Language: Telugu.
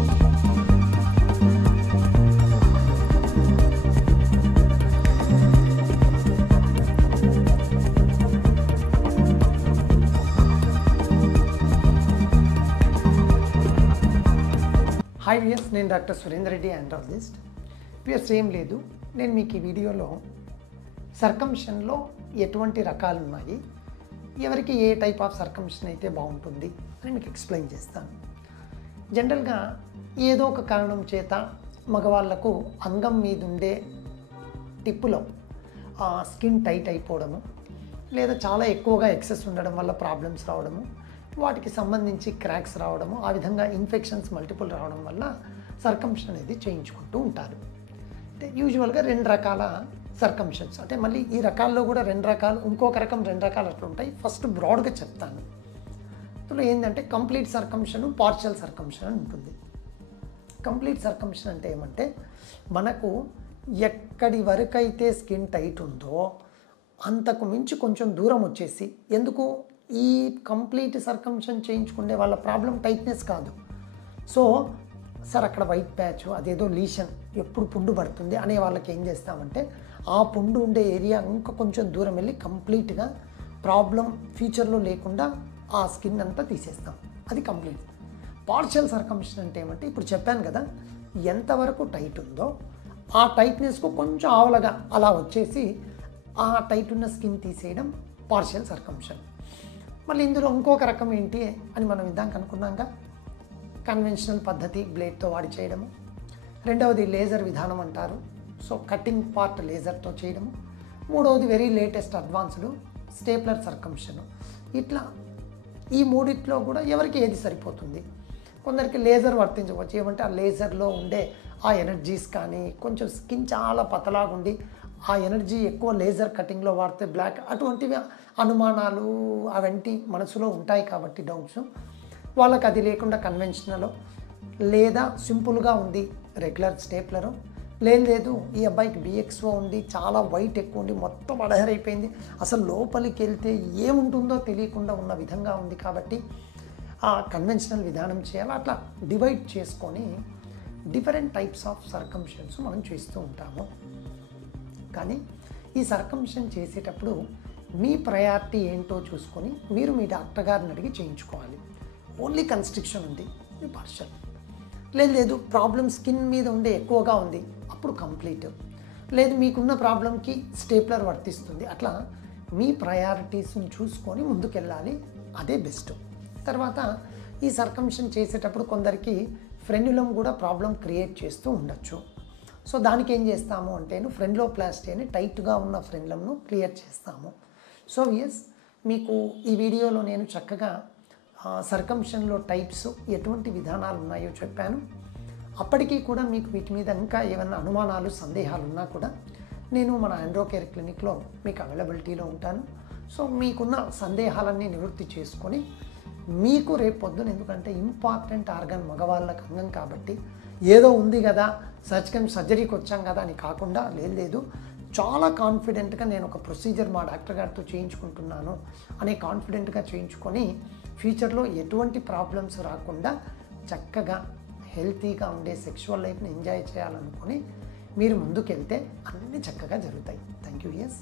హాయ్ వియర్స్, నేను doctor Surender Reddy, andrologist. Weirs ఏం లేదు, నేను మీకు ఈ వీడియోలో సర్కంషన్లో ఎటువంటి రకాలు ఉన్నాయి, ఎవరికి ఏ టైప్ ఆఫ్ సర్కంషన్ అయితే బాగుంటుంది అని మీకు ఎక్స్ప్లెయిన్ చేస్తాను. జనరల్గా ఏదో ఒక కారణం చేత మగవాళ్ళకు అంగం మీద ఉండే టిప్పులో స్కిన్ టైట్ అయిపోవడము, లేదా చాలా ఎక్కువగా ఎక్సెస్ ఉండడం వల్ల ప్రాబ్లమ్స్ రావడము, వాటికి సంబంధించి క్రాక్స్ రావడము, ఆ విధంగా ఇన్ఫెక్షన్స్ మల్టిపుల్ రావడం వల్ల సర్కంషన్ అనేది చేయించుకుంటూ ఉంటారు. అంటే యూజువల్గా 2 రకాల సర్కంషన్స్, అంటే మళ్ళీ ఈ రకాల్లో కూడా 2 రకాలు, ఇంకొక రకం 2 రకాలు అట్లా ఉంటాయి. ఫస్ట్ బ్రాడ్గా చెప్తాను. అందులో ఏంటంటే కంప్లీట్ సర్కంషన్, పార్షియల్ సర్కంషన్ అని ఉంటుంది. కంప్లీట్ సర్కంషన్ అంటే ఏమంటే మనకు ఎక్కడి వరకు అయితే స్కిన్ టైట్ ఉందో అంతకు మించి కొంచెం దూరం వచ్చేసి, ఎందుకు ఈ కంప్లీట్ సర్కంషన్ చేయించుకునే వాళ్ళ ప్రాబ్లం టైట్నెస్ కాదు. సో సార్ అక్కడ వైట్ ప్యాచ్, అదేదో లీషన్, ఎప్పుడు పుండు పడుతుంది అనే వాళ్ళకి ఏం చేస్తామంటే ఆ పుండు ఉండే ఏరియా ఇంకా కొంచెం దూరం వెళ్ళి కంప్లీట్గా ప్రాబ్లం ఫ్యూచర్లో లేకుండా ఆ స్కిన్ అంతా తీసేస్తాం. అది కంప్లీట్. పార్షియల్ సర్కంషన్ అంటే ఏమంటే ఇప్పుడు చెప్పాను కదా, ఎంతవరకు టైట్ ఉందో ఆ టైట్నెస్కు కొంచెం ఆవలగా అలా వచ్చేసి ఆ టైట్ ఉన్న స్కిన్ తీసేయడం పార్షియల్ సర్కంషన్. మళ్ళీ ఇందులో ఇంకొక రకం ఏంటి అని మనం ఇందాక అనుకున్నాక, కన్వెన్షనల్ పద్ధతి బ్లేడ్తో వాడి చేయడము, రెండవది లేజర్ విధానం అంటారు, సో కటింగ్ పార్ట్ లేజర్తో చేయడము, మూడవది వెరీ లేటెస్ట్ అడ్వాన్స్డ్ స్టేప్లర్ సర్కంషన్. ఇట్లా ఈ మూడిట్లో కూడా ఎవరికి ఏది సరిపోతుంది. కొందరికి లేజర్ వర్తించవచ్చు, ఏమంటే ఆ లేజర్లో ఉండే ఆ ఎనర్జీస్ కానీ, కొంచెం స్కిన్ చాలా పతలాగా ఉండి ఆ ఎనర్జీ ఎక్కువ లేజర్ కటింగ్లో వాడితే బ్లాక్, అటువంటివి అనుమానాలు అవన్నీ మనసులో ఉంటాయి కాబట్టి డౌట్స్, వాళ్ళకి అది లేకుండా కన్వెన్షనల్, లేదా సింపుల్గా ఉంది రెగ్యులర్ స్టేప్లరు, లేదు ఈ అబ్బాయికి బిఎక్స్ఓ ఉంది, చాలా వైట్ ఎక్కువ ఉండి మొత్తం అడహరైపోయింది, అసలు లోపలికి వెళ్తే ఏముంటుందో తెలియకుండా ఉన్న విధంగా ఉంది కాబట్టి ఆ కన్వెన్షనల్ విధానం చేయాలి. అట్లా డివైడ్ చేసుకొని డిఫరెంట్ టైప్స్ ఆఫ్ సర్కంషన్స్ మనం చేస్తూ ఉంటాము. కానీ ఈ సర్కంషన్ చేసేటప్పుడు మీ ప్రయారిటీ ఏంటో చూసుకొని మీరు మీ డాక్టర్ గారిని అడిగి చేయించుకోవాలి. ఓన్లీ కన్స్ట్రిక్షన్ ఉంది, పార్షియల్. లేదు ప్రాబ్లం స్కిన్ మీద ఉండే ఎక్కువగా ఉంది, అప్పుడు కంప్లీట్. లేదు మీకున్న ప్రాబ్లంకి స్టేప్లర్ వర్తిస్తుంది. అట్లా మీ ప్రయారిటీస్ని చూసుకొని ముందుకెళ్ళాలి, అదే బెస్ట్. తర్వాత ఈ సర్కంషన్ చేసేటప్పుడు కొందరికి ఫ్రెన్యులం కూడా ప్రాబ్లం క్రియేట్ చేస్తూ ఉండొచ్చు. సో దానికి ఏం చేస్తాము అంటే ఫ్రెన్యులోప్లాస్టీ అని టైట్గా ఉన్న ఫ్రెన్యులంను క్లియర్ చేస్తాము. సో ఎస్, మీకు ఈ వీడియోలో నేను చక్కగా సర్కంషన్లో టైప్స్, ఎటువంటి విధానాలు ఉన్నాయో చెప్పాను. అప్పటికీ కూడా మీకు వీటి మీద ఇంకా ఏమైనా అనుమానాలు, సందేహాలు ఉన్నా కూడా నేను మన ఆండ్రోకేర్ క్లినిక్లో మీకు అవైలబిలిటీలో ఉంటాను. సో మీకున్న సందేహాలన్నీ నివృత్తి చేసుకొని మీకు రేపు పొద్దున, ఎందుకంటే ఇంపార్టెంట్ ఆర్గన్ మగవాళ్ళకి అంగం కాబట్టి, ఏదో ఉంది కదా సర్జరీకి వచ్చాం కదా అని కాకుండా, లేదు చాలా కాన్ఫిడెంట్గా నేను ఒక ప్రొసీజర్ మా డాక్టర్ గారితో చేయించుకుంటున్నాను అనే కాన్ఫిడెంట్గా చేయించుకొని ఫ్యూచర్లో ఎటువంటి ప్రాబ్లమ్స్ రాకుండా చక్కగా హెల్తీగా ఉండే సెక్షువల్ లైఫ్ని ఎంజాయ్ చేయాలనుకొని మీరు ముందుకెళ్తే అన్నీ చక్కగా జరుగుతాయి. Thank you. ఎస్.